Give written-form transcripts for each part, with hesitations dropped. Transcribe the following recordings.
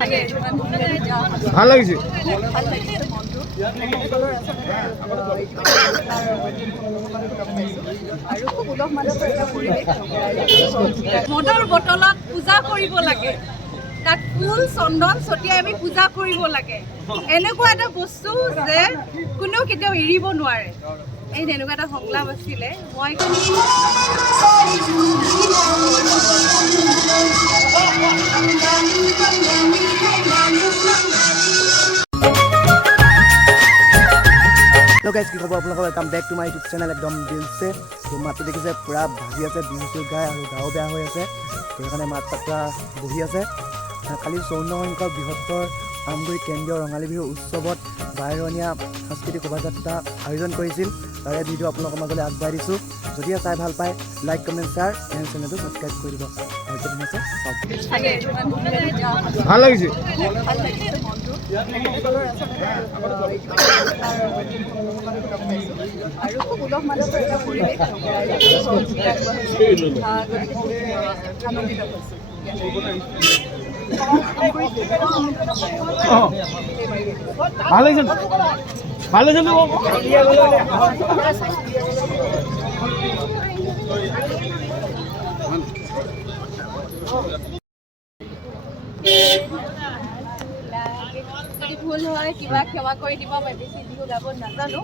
ভাল লাগিছে মদৰ বটলত পূজা কৰিব লাগে, তাত ফুল চন্দন ছটিয়াই আমি পূজা কৰিব লাগে। এনেকুৱা এটা বস্তু যে কোনেও কেতিয়াও এৰিব নোৱাৰে। এই তেনেকুৱা এটা সংলাপ আছিলে। মই हेलो गाइस, की खबर आपलोग welcome back to my YouTube channel एकदम दिल से। तो माटी देखिसे पूरा भाजी আছে বিহু গায় আৰু গাও বেয়া হৈ আছে, তো এখানে মাত পাত্ৰা বহি আছে। কালি 54 সংখ্যক বৃহত্তৰ আমগুৰি কেন্দ্ৰীয় ৰঙালী বিহু উৎসৱত বাহিৰনীয়া সাংস্কৃতিক শোভাযাত্ৰা আয়োজন কৰিছিল। তাৰে ভিডিঅ' আপোনালোকৰ মাজলৈ আগবঢ়াই দিছোঁ। যদি চাই ভাল পায় লাইক কমেণ্ট শ্বেয়াৰ এণ্ড চেনেলটো ছাবস্ক্ৰাইব কৰি দিব। ভাল লাগিছে আৰু খুব উলহ মালহৰ এটা পৰিৱেশ ভাল লাগিছে ভাল লাগিছে যদি ভুল হয় কিবা ক্ষমা কৰি দিব। মই বেছি বিহু গাব নাজানো,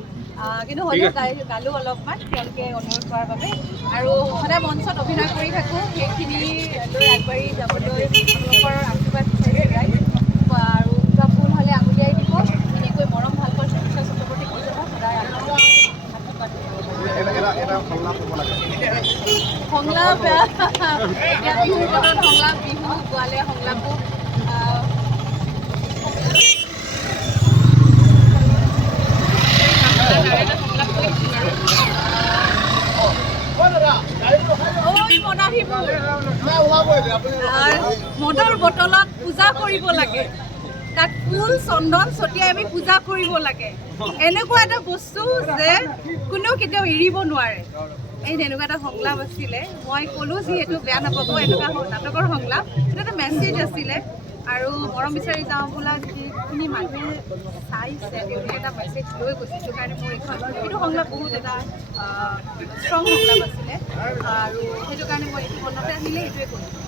কিন্তু হ'লেও গালোঁ অলপমান তেওঁলোকে অনুৰোধ কৰাৰ বাবে। আৰু সদায় মঞ্চত অভিনয় কৰি থাকোঁ, সেইখিনি লৈ আগবাঢ়ি যাবলৈ আপোনালোকৰ আশীৰ্বাদ বিচাৰিছোঁ। আৰু কিবা ভুল হ'লে আঙুলিয়াই দিব। এনেকৈ মৰম ভাল পোৱা চিকিৎসা চক্ৰৱৰ্তী কৰি যাব সদায় আশীৰ্বাদ। সংলাপ এতিয়া বিহুৰ বতৰত সংলাপ, বিহু গোৱালে সংলাপো মদৰ বটলত পূজা কৰিব লাগে, তাত ফুল চন্দন ছটিয়াই আমি পূজা কৰিব লাগে। এনেকুৱা এটা বস্তু যে কোনেও কেতিয়াও এৰিব নোৱাৰে। এই তেনেকুৱা এটা সংলাপ আছিলে। মই ক'লোঁ যিহেতু বেয়া নাপাব, এনেকুৱা নাটকৰ সংলাপ, এটা এটা মেছেজ আছিলে। আৰু মৰম বিচাৰি যাওঁ বোলা যিখিনি মানুহে চাইছে তেওঁলোকে এটা মেছেজ লৈ গৈছে। সেইটো কাৰণে মোৰ এইটো সংলাপ বহুত এটা ষ্ট্ৰং সংলাপ আছিলে। আৰু সেইটো কাৰণে মই এইটো মনতে আহিলে এইটোৱে কৰিছোঁ।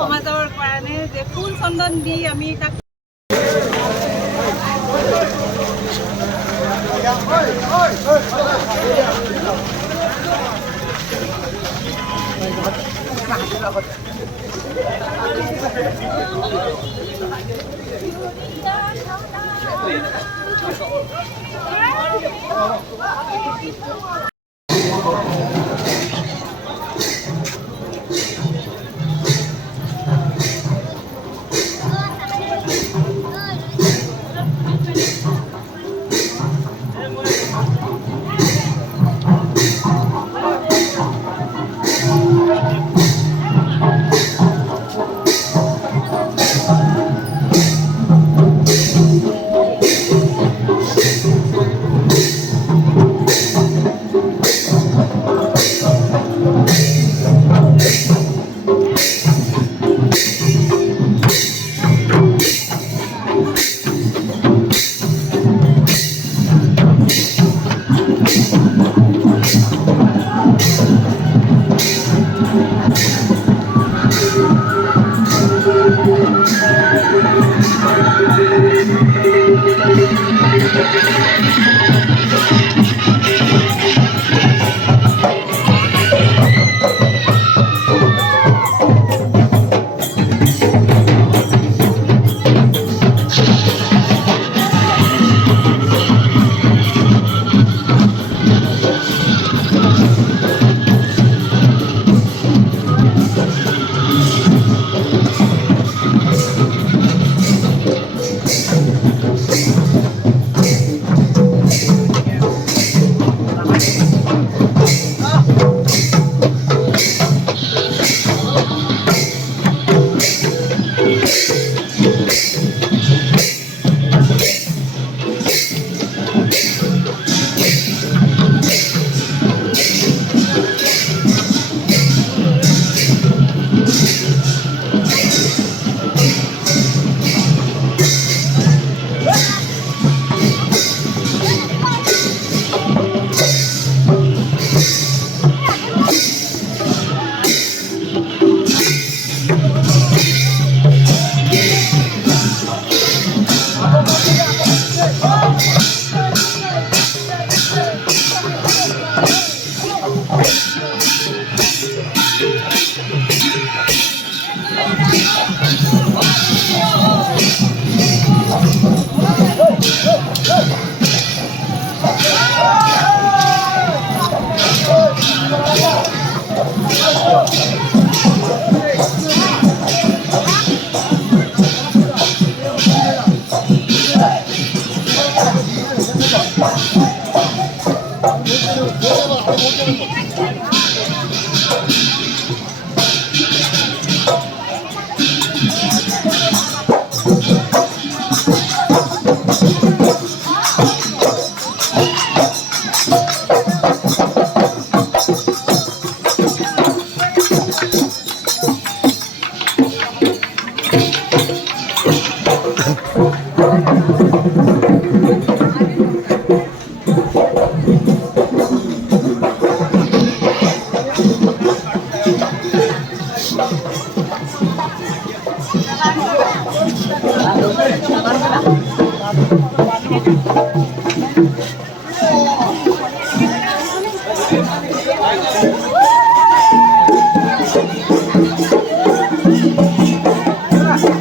সমাজৰ কাৰণে যে ফুল চন্দন দি আমি তাক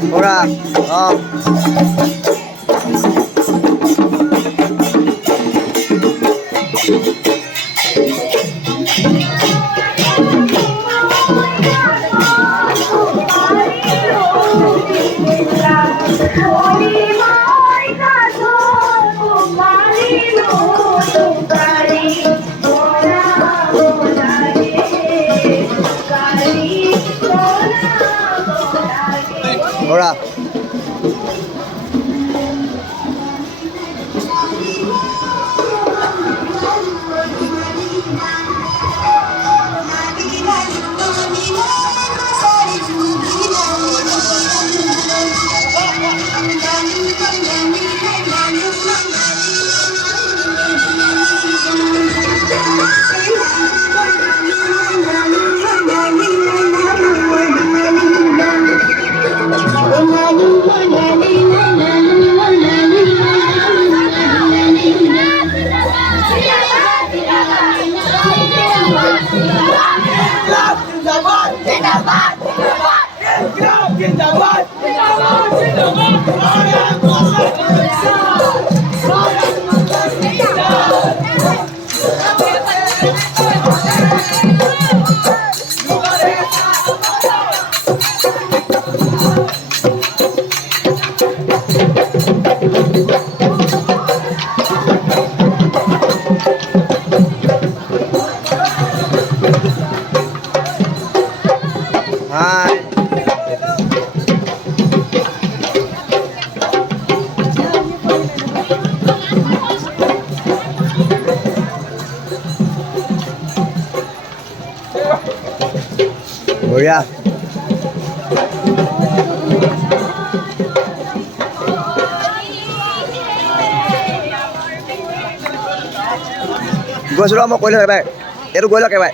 Ora, Ora. Bঢ়িয়া গৈছোঁ মই কৈ লওঁ এবাৰ এইটো গৈ লওক এবাৰ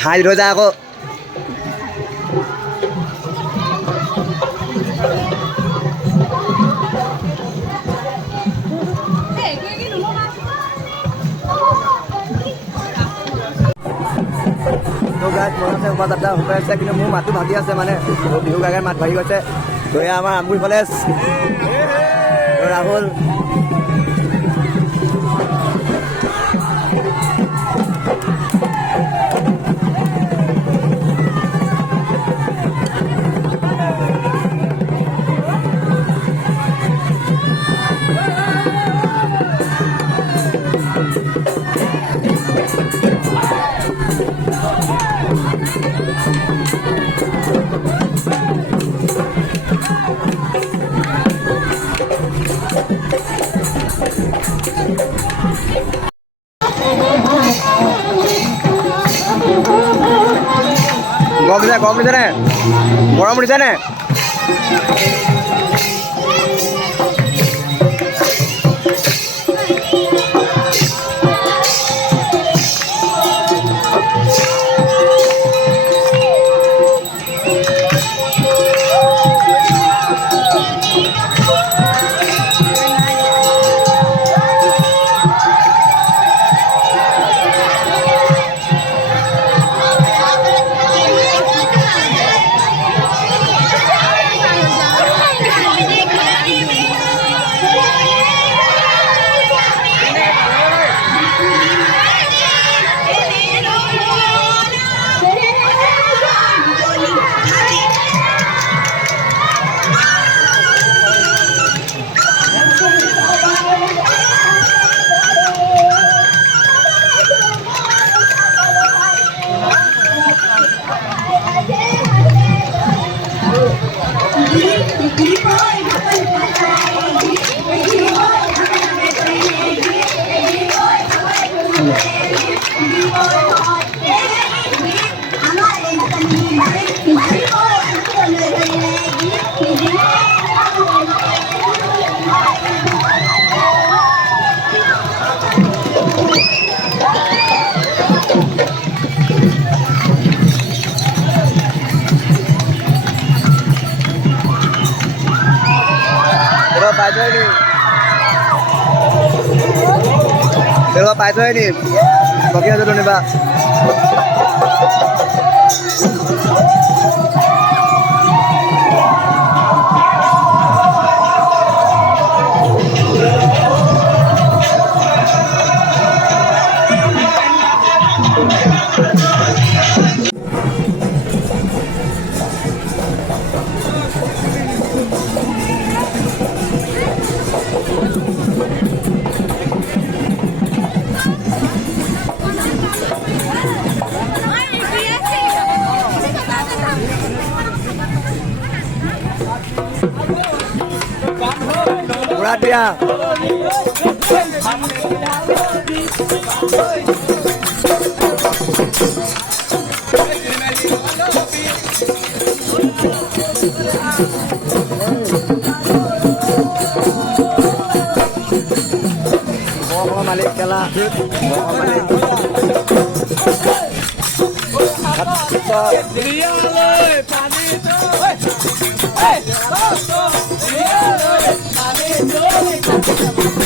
খাই থৈ যায় আকৌ শোভাযাত্ৰা শুকাই আছে কিন্তু মোৰ মাতটো ভাগি আছে মানে বিহু গাগে মাত ভাগি গৈছে তো এয়া আমাৰ আমগুৰি কলেজ ৰাহুল গৰম দিছেনে গৰম উঠিছেনে পাইছই নি দেৱা পাইছই নি বাকি আছে ধন্যবা Radia. Bawa Malik kalah. Bawa Malik.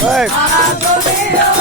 Hey.